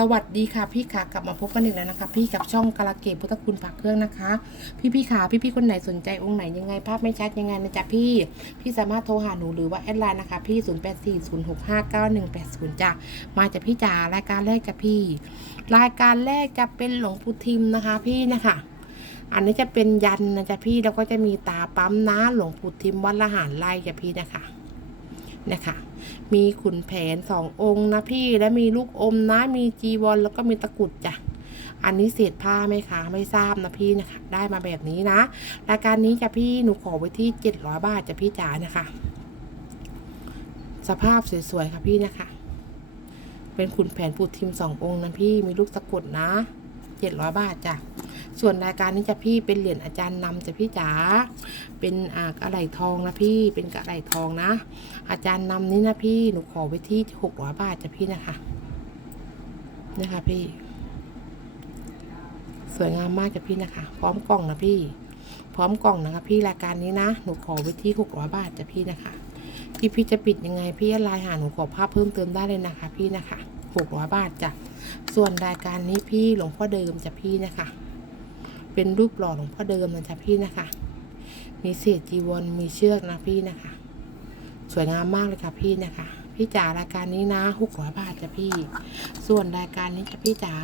สวัสดีค่ะพี่ขากลับมาพบกันอีกแล้วนะคะ พี่กับช่องกาลเกตพุทธคุณผักเครื่องนะคะ พี่พี่ขาพี่พี่คนไหนสนใจองค์ไหนยังไงภาพไม่ชัดยังไงนะจ๊ะพี่ พี่สามารถโทรหาหนูหรือว่าแอดไลน์นะคะพี่0 8 4 0 6 5 9 1 8 0จ้ะมาจากพี่จ๋ารายการแรกจ้ะพี่ รายการแรกจะเป็นหลวงปู่ทิมนะคะ พี่นะคะอันนี้จะเป็นยันนะจ๊ะพี่แล้วก็จะมีตาปั๊มนะหลวงปู่ทิมวัดละหารไล่จ้ะพี่นะคะ นะคะมีขุนแผนสององค์นะพี่และมีลูกอมนะมีจีวรแล้วก็มีตะกุดจ้ะอันนี้เศษผ้าไหมคะไม่ทราบนะพี่นะคะ ได้มาแบบนี้นะรายการนี้จะพี่หนูขอไว้ที่เจ็ดร้อยบาทจะพี่จ๋านะคะ สภาพสวยๆค่ะพี่นะคะ เป็นขุนแผนปูทิมสององค์นะพี่มีลูกตะกุดนะ เจ็ดร้อยบาทจ้ะส่วนรายการนี้จะพี่เป็นเหรียญอาจารย์นำจะพี่จ๋า เป็นอ่ากระไหลทองนะพี่ เป็นกระไหลทองนะ อาจารย์นำนี้นะพี่ หนูขอไว้ที่หกร้อยบาทจ้ะพี่นะคะ นะคะพี่ สวยงามมากจ้ะพี่นะคะ พร้อมกล่องนะพี่ พร้อมกล่องนะคะพี่รายการนี้นะ หนูขอไว้ที่หกร้อยบาทจ้ะพี่นะคะ พี่พี่จะปิดยังไงพี่ไลน์หาหนูขอภาพเพิ่มเติมได้เลยนะคะ พี่นะคะหกร้อยบาทจ้ะ ส่วนรายการนี้พี่หลวงพ่อเดิมจ้ะพี่นะคะ เป็นรูปหล่อหลวงพ่อเดิมนะจ๊ะพี่นะคะ มีเศษจีวรมีเชือกนะพี่นะคะ สวยงามมากเลยค่ะพี่นะคะ พี่จ๋ารายการนี้นะหกร้อยบาทจ้ะพี่ ส่วนรายการนี้จ้ะพี่จ๋า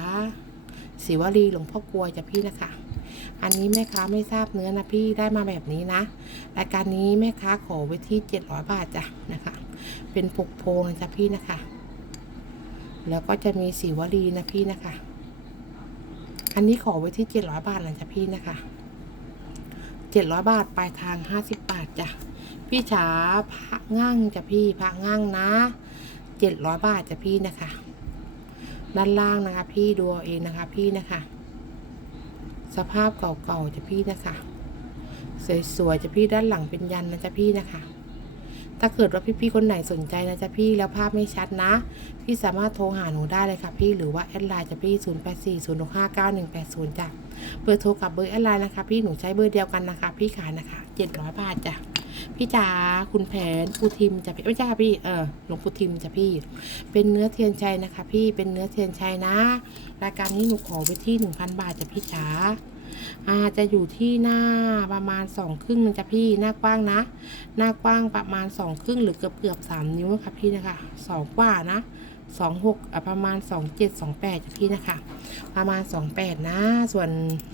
ศิวลีหลวงพ่อกลวยจ้ะพี่นะคะ อันนี้แม่ค้าไม่ทราบเนื้อนะพี่ได้มาแบบนี้นะ รายการนี้แม่ค้าขอไว้ที่เจ็ดร้อยบาทจ้ะนะคะ เป็นปกโพงนะจ๊ะพี่นะคะ แล้วก็จะมีศิวลีนะพี่นะคะ อันนี้ขอไว้ที่เจ็ดร้อยบาทนะจ๊ะพี่นะคะเจ็ดร้อยบาทปลายทางห้าสิบบาทจ้ะพี่จ๋าพระง่างจ้ะพี่พระง่างนะเจ็ดร้อยบาทจ้ะพี่นะคะ ด้านล่างนะคะ พี่ดูเอาเองนะคะ พี่นะคะ สภาพเก่าๆจ้ะพี่นะคะสวยๆจ้ะพี่ด้านหลังเป็นยันนะจ๊ะพี่นะคะ ถ้าเกิดว่าพี่ๆคนไหนสนใจนะจ๊ะพี่แล้วภาพไม่ชัดนะ พี่สามารถโทรหาหนูได้เลยค่ะพี่หรือว่าแอดไลน์จะพี่ 0 8 4 0 6 5 9 1 8 0จ้ะเบอร์โทรกับเบอร์แอดไลน์นะคะ พี่หนูใช้เบอร์เดียวกันนะคะ พี่ขานะคะ700บาทจ้ะพี่จ๋าคุณแผนปูทิมจ้ะพี่ไม่ใช่ค่ะพี่เออหลวงปูทิมจ้ะพี่ เป็นเนื้อเทียนชัยนะคะ พี่เป็นเนื้อเทียนชัยนะ รายการนี้หนูขอไว้ที่ 1,000 บาทจ้ะพี่จ๋า อาจะอยู่ที่หน้าประมาณสองครึ่งนะจ๊ะพี่หน้ากว้างนะ หน้ากว้างประมาณสองครึ่งหรือเกือบเกือบสามนิ้วค่ะพี่นะคะสองกว่านะสองหกประมาณสองเจ็ดสองแปดจ้ะพี่นะคะ ประมาณสองแปดนะ ส่วน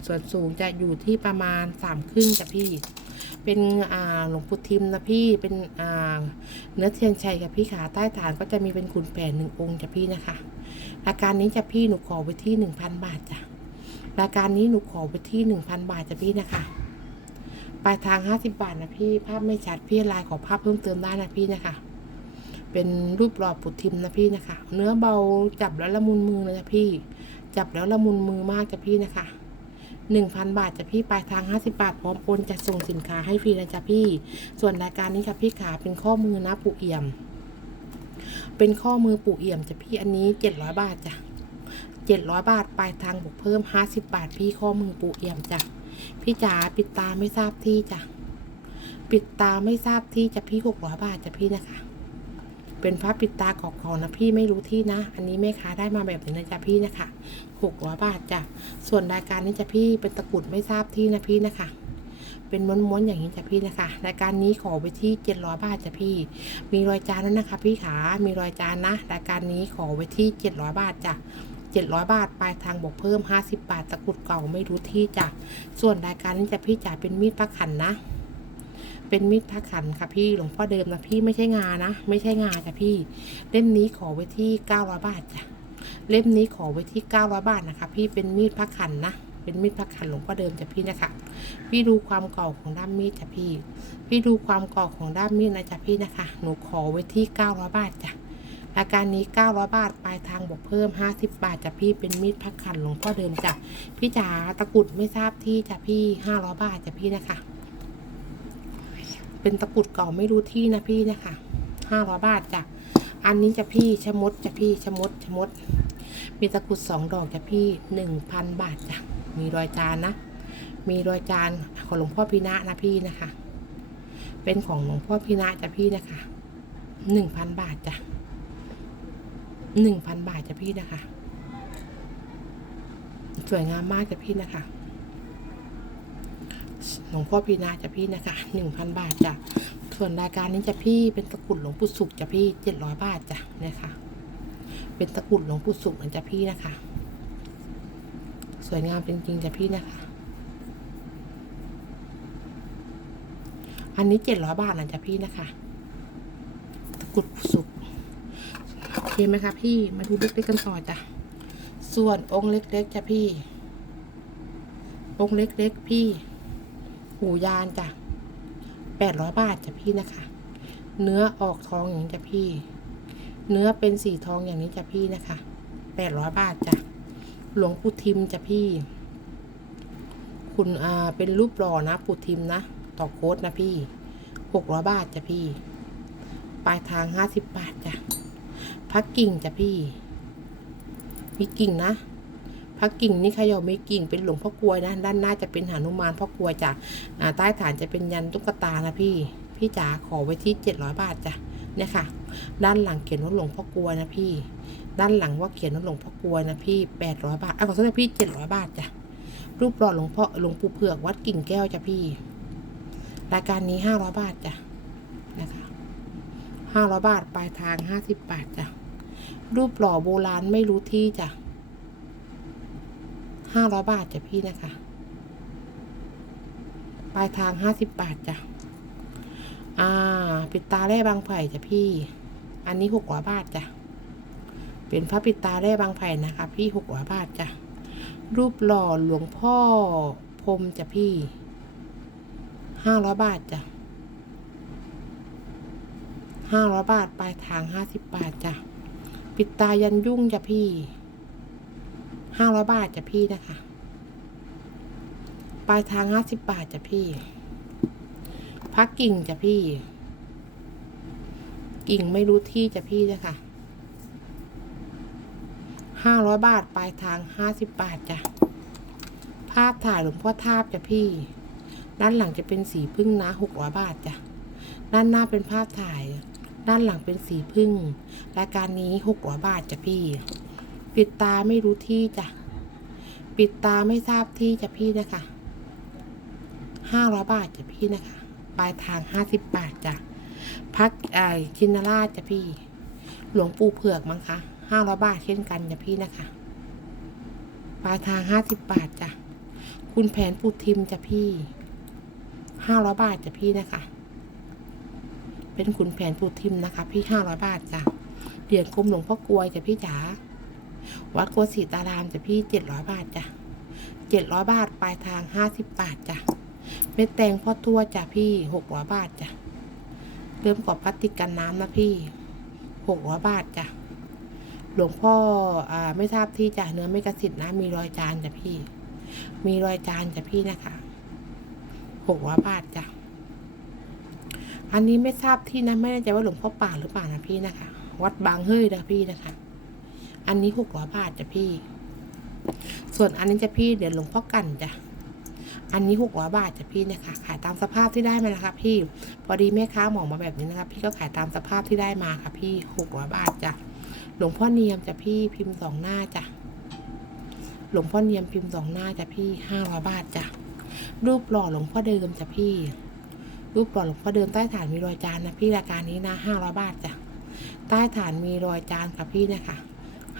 ส่วนสูงจะอยู่ที่ประมาณสามครึ่งจ้ะพี่ เป็นอ่าหลวงปู่ทิมนะพี่เป็นอ่าเนื้อเทียนชัยกับพี่ขาใต้ฐานก็จะมีเป็นขุนแผนหนึ่งองค์จ้ะพี่นะคะราการนี้จะพี่หนูขอไว้ที่หนึ่งพันบาทจ้ะ รายการนี้หนูขอไว้ที่หนึ่งพันบาทจ้ะพี่นะคะปลายทาง50บาทนะพี่ภาพไม่ชัดพี่ลน์ขอภาพเพิ่มเติมได้นะพี่นะคะ เป็นรูปหล่อปุดทิมนะพี่นะคะ เนื้อเบาจับแล้วละมุนมือนะจ๊ะพี่ จับแล้วละมุนมือมากจ้ะพี่นะคะ1,000บาทจะพี่ปลายทาง50บาท พร้อมโอนจัดส่งสินค้าให้ฟรีนะจ๊ะพี่ ส่วนรายการนี้ค่ะพี่ขาเป็นข้อมือนะปูเอี่ยม เป็นข้อมือปูเอี่ยมจ้ะพี่อันนี้700บาทจ้ะ 700 บาท ปลายทางบวกเพิ่ม 50 บาท พี่ข้อมือปูเอี่ยมจ้ะ พี่จ๋าปิดตาไม่ทราบที่จ้ะ ปิดตาไม่ทราบที่จะพี่หกร้อยบาทจ้ะพี่นะคะ เป็นพระปิดตากอกๆนะพี่ไม่รู้ที่นะ อันนี้แม่ค้าได้มาแบบนี้นะจ๊ะพี่นะคะหกร้อยบาทจ้ะ ส่วนรายการนี้จะพี่เป็นตะกุดไม่ทราบที่นะพี่นะคะเป็นม้วนๆอย่างนี้จ้ะพี่นะคะรายการนี้ขอไปที่เจ็ดร้อยบาทจ้ะพี่ มีรอยจานด้วยนะคะ พี่ขา มีรอยจานนะรายการนี้ขอไว้ที่เจ็ดร้อยบาทจ้ะ เจ็ดร้อยบาท ปลายทางบวกเพิ่มห้าสิบบาท ตะกรุดเก่าไม่รู้ที่จ้ะ ส่วนรายการนี้จะพี่จ๋ายเป็นมีดพระขันนะ เป็นมีดพระขันค่ะพี่ หลวงพ่อเดิมนะพี่ไม่ใช่งานะ ไม่ใช่งาจ้ะพี่ เล่มนี้ขอไว้ที่เก้าร้อยบาทจ้ะ เล่มนี้ขอไว้ที่เก้าร้อยบาทนะคะ พี่ เป็นมีดพระขันนะเป็นมีดพระขันหลวงพ่อเดิมจ้ะพี่นะคะ พี่ดูความเก่าของด้ามมีดจ้ะพี่ พี่ดูความเก่าของด้ามมีดนะจ้ะพี่นะคะ หนูขอไว้ที่เก้าร้อยบาทจ้ะ ราการนี้ 900 บาท ปลายทางบวกเพิ่ม 50 บาทจ้ะพี่เป็นมีดพักขันหลวงพ่อเดิมจ้ะพี่จ๋าตะกุดไม่ทราบที่จ้ะพี่ 500 บาทจ้ะพี่นะคะ เป็นตะกุดเก่าไม่รู้ที่นะพี่นะคะ500 บาทจ้ะอันนี้จะพี่ชะมดจะพี่ชะมดชะมด มีตะกุดสองดอกจะพี่ 1,000 บาทจ้ะมีรอยจานนะ มีรอยจานของหลวงพ่อพีนะนะพี่นะคะ เป็นของหลวงพ่อพีนะจ้ะพี่นะคะ 1,000 บาทจ้ะ หนึ่งพันบาทจ้ะพี่นะคะ สวยงามมากจ้ะพี่นะคะหลวงพ่อพีนาจะพี่นะคะหนึ่งพันบาทจ้ะส่วนรายการนี้จะพี่เป็นตะกุดหลวงปู่สุขจะพี่เจ็ดร้อยบาทจ้ะนะคะ เป็นตะกุดหลวงปู่สุขนะจะพี่นะคะ สวยงามจริงๆจะพี่นะคะ อันนี้เจ็ดร้อยบาทนะจะพี่นะคะ ตะกุดสุข ไหมคะพี่มาดูเล็กๆกันต่อจ้ะส่วนองค์เล็กๆจ้ะพี่ องค์เล็กๆพี่ หูยานจ้ะแปดร้อยบาทจ้ะพี่นะคะ เนื้อออกทองอย่างนี้จ้ะพี่ เนื้อเป็นสีทองอย่างนี้จ้ะพี่นะคะแปดร้อยบาทจ้ะหลวงปู่ทิมจ้ะพี่ คุณอ่าเป็นรูปหล่อนะปู่ทิมนะต่อโค้ดนะพี่หกร้อยบาทจ้ะพี่ ปลายทางห้าสิบบาท พักกิ่งจ้ะพี่ มีกิ่งนะพระกิ่งนี่ขยอมีกิ่งเป็นหลวงพ่อกลวยนะ ด้านหน้าจะเป็นหานุมานพ่อกลวยจ้ะใต้ฐานจะเป็นยันตุ๊กตานะพี่ พี่จ๋าขอไว้ที่เจ็ดร้อยบาทจ้ะเนี่ยค่ะ ด้านหลังเขียนว่าหลวงพ่อกลวยนะพี่ ด้านหลังว่าเขียนว่าหลวงพ่อกลวยนะพี่แปดร้อยบาทอะขอโทษนะพี่เจ็ดร้อยบาทจ้ะรูปหล่อหลวงพ่อหลวงปู่เผือกวัดกิ่งแก้วจ้ะพี่ รายการนี้ห้าร้อยบาทจ้ะนะคะห้าร้อยบาทปลายทางห้าสิบบาทจ้ะ รูปหล่อโบราณไม่รู้ที่จ้ะห้าร้อยบาทจ้ะพี่นะคะ ปลายทางห้าสิบบาทจ้ะ อ่า ปิดตาแร่บางไผ่จ้ะพี่ อันนี้หกร้อยบาทจ้ะ เป็นพระปิดตาแร่บางไผ่นะคะ พี่หกร้อยบาทจ้ะ รูปหล่อหลวงพ่อพรมจ้ะพี่ห้าร้อยบาทจ้ะห้าร้อยบาท ปลายทางห้าสิบบาทจ้ะ ปิดตายันยุ่งจ้ะพี่ห้าร้อยบาทจ้ะพี่นะคะ ปลายทางห้าสิบบาทจ้ะพี่ พักกิ่งจ้ะพี่ กิ่งไม่รู้ที่จ้ะพี่นะคะห้าร้อยบาทปลายทางห้าสิบบาทจ้ะ ภาพถ่ายหลวงพ่อทาบจ้ะพี่ ด้านหลังจะเป็นสีพึ่งนะหกร้อยบาทจ้ะ ด้านหน้าเป็นภาพถ่าย ด้านหลังเป็นสีพึ่งรายการนี้หกร้อยบาทจ้ะพี่ ปิดตาไม่รู้ที่จ้ะ ปิดตาไม่ทราบที่จ้ะพี่นะคะห้าร้อยบาทจ้ะพี่นะคะ ปลายทางห้าสิบบาทจ้ะ พักไอชินราชจ้ะพี่ หลวงปู่เผือกมั้งคะห้าร้อยบาทเช่นกันจ้ะพี่นะคะ ปลายทางห้าสิบบาทจ้ะ คุณแผนปูทิมจ้ะพี่ห้าร้อยบาทจ้ะพี่นะคะ เป็นขุนแผนปูทิมนะคะพี่ห้าร้อยบาทจ้ะเหรียญกรมหลวงพ่อกลวยจ้ะพี่จ๋าวัดโกศิตารามจ้ะพี่เจ็ดร้อยบาทจ้ะเจ็ดร้อยบาทปลายทางห้าสิบบาทจ้ะเม็ดแตงพ่อทั่วจ้ะพี่หกร้อยบาทจ้ะเริ่มกอบพลาสติกกันน้ำนะพี่หกร้อยบาทจ้ะหลวงพ่ออไม่ทราบที่จ้ะเนื้อไม่กระสิทธิ์นะมีรอยจานจ้ะพี่ มีรอยจานจ้ะพี่นะคะหกร้อยบาทจ้ะ อันนี้ไม่ทราบที่นะไม่แน่ใจว่าหลวงพ่อป่าหรือเปล่านะพี่นะคะ วัดบางเฮ้ยนะพี่นะคะ อันนี้หกร้อยบาทจ้ะพี่ ส่วนอันนี้จะพี่เดี๋ยวหลวงพ่อกันจ้ะอันนี้หกร้อยบาทจ้ะพี่เนะคะขายตามสภาพที่ได้มานะคะพี่ พอดีแม่ค้าหมองมาแบบนี้นะคะพี่ก็ขายตามสภาพที่ได้มาค่ะ พี่หกร้อยบาทจ้ะหลวงพ่อเนียมจ้ะพี่พิมพ์สองหน้าจ้ะหลวงพ่อเนียมพิมพ์สองหน้าจ้ะพี่ห้าร้อยบาทจ้ะรูปหล่อหลวงพ่อเดิมจ้ะพี่ รูปหล่อหลวงพ่อเดิมใต้ฐานมีรอยจานนะพี่รายการนี้นะห้าร้อยบาทจ้ะใต้ฐานมีรอยจานค่ะพี่นะคะ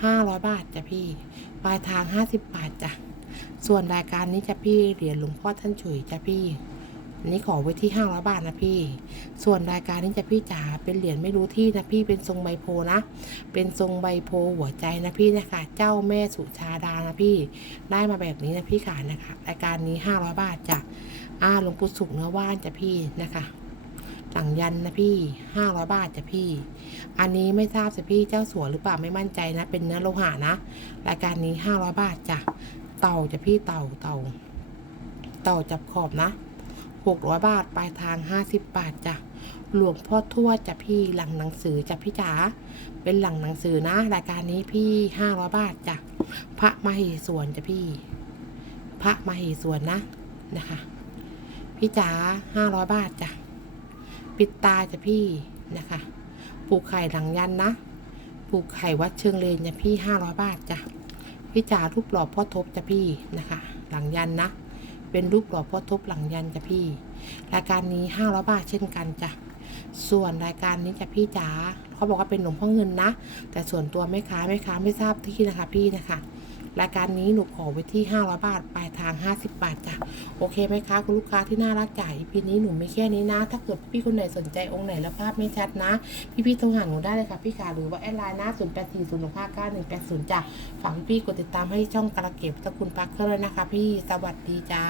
ห้าร้อยบาทจ้ะพี่ ปลายทางห้าสิบบาทจ้ะส่วนรายการนี้จ้ะพี่เหรียญหลวงพ่อท่านฉุยจ้ะพี่อันนี้ขอไว้ที่ห้าร้อยบาทนะพี่ ส่วนรายการนี้จะพี่จ๋าเป็นเหรียญไม่รู้ที่นะพี่เป็นทรงใบโพนะ เป็นทรงใบโพหัวใจนะพี่นะคะ เจ้าแม่สุชาดานะพี่ ได้มาแบบนี้นะพี่ขานะคะ รายการนี้ห้าร้อยบาทจ้ะ อาหลวงปู่สุขเนื้อว่านจ้ะพี่นะคะหลังยันนะพี่ห้าร้อยบาทจ้ะพี่ อันนี้ไม่ทราบสิพี่เจ้าสัวหรือเปล่าไม่มั่นใจนะ เป็นเนื้อโลหะนะ รายการนี้ห้าร้อยบาทจ้ะ เต่าจ้ะพี่เต่าเต่า เต่าจับขอบนะหกร้อยบาทปลายทางห้าสิบบาทจ้ะ หลวงพ่อทวดจ้ะพี่หลังหนังสือจ้ะพี่จ๋า เป็นหลังหนังสือนะ รายการนี้พี่ห้าร้อยบาทจ้ะ พระมเหสวนจ้ะพี่ พระมเหสวนนะนะคะ พี่จ๋าห้าร้อยบาทจ้ะ ปิดตาจ้ะพี่นะคะ ปลูกไข่หลังยันนะ ปลูกไข่วัดเชิงเลนจ้ะพี่ห้าร้อยบาทจ้ะ พี่จ๋ารูปหล่อพ่อทบจ้ะพี่นะคะ หลังยันนะ เป็นรูปหล่อพ่อทบหลังยันจ้ะพี่ รายการนี้ห้าร้อยบาทเช่นกันจ้ะ ส่วนรายการนี้จ้ะพี่จ๋าเขาบอกว่าเป็นหลวงพ่อเงินนะ แต่ส่วนตัวแม่ค้าแม่ค้าไม่ทราบที่นะคะพี่นะคะ รายการนี้หนูขอไว้ที่ 500 บาท ปลายทาง 50 บาทจ้ะ โอเคไหมคะ คุณลูกค้าที่น่ารักจ่ายปีนี้หนูไม่แค่นี้นะ ถ้าเกิดพี่คนไหนสนใจองค์ไหนแล้วภาพไม่ชัดนะ พี่ๆโทรหาหนูได้เลยค่ะพี่ขาหรือว่าแอดไลน์หน้า0 8 4 0 6 5 9 1 8 0จ้ะฝากพี่ๆกดติดตามให้ช่องกระเก็บตะคุณปักเคอร์เลยนะคะ พี่ สวัสดีจ้า